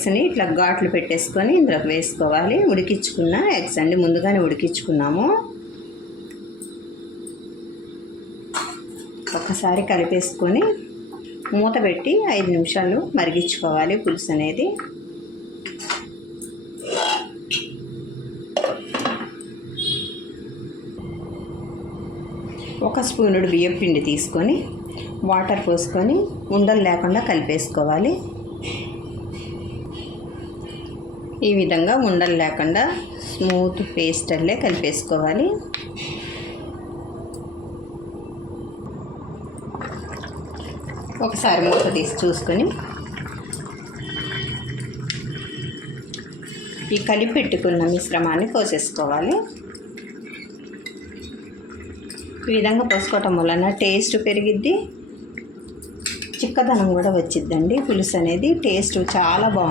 ఎగ్స్ని ఇట్లా ఘాట్లు పెట్టేసుకొని ఇందులోకి వేసుకోవాలి. ఉడికించుకున్న ఎగ్స్ అండి, ముందుగానే ఉడికించుకున్నాము. ఒకసారి కలిపేసుకొని మూత పెట్టి 5 నిమిషాలు మరిగించుకోవాలి పులుసు అనేది. ఒక స్పూనుడు బియ్యం పిండి తీసుకొని వాటర్ పోసుకొని ఉండలు లేకుండా కలిపేసుకోవాలి. ఈ విధంగా ఉండలు లేకుండా స్మూత్ పేస్ట్ అల్లే కలిపేసుకోవాలి. ఒకసారి మూత తీసి చూసుకొని ఈ కలిపి పెట్టుకున్న మిశ్రమాన్ని పోసేసుకోవాలి. ఈ విధంగా పోసుకోవటం వలన టేస్ట్ పెరిగిద్ది, చిక్కదనం కూడా వచ్చిద్దండి. పులుసు అనేది టేస్ట్ చాలా బాగుంది.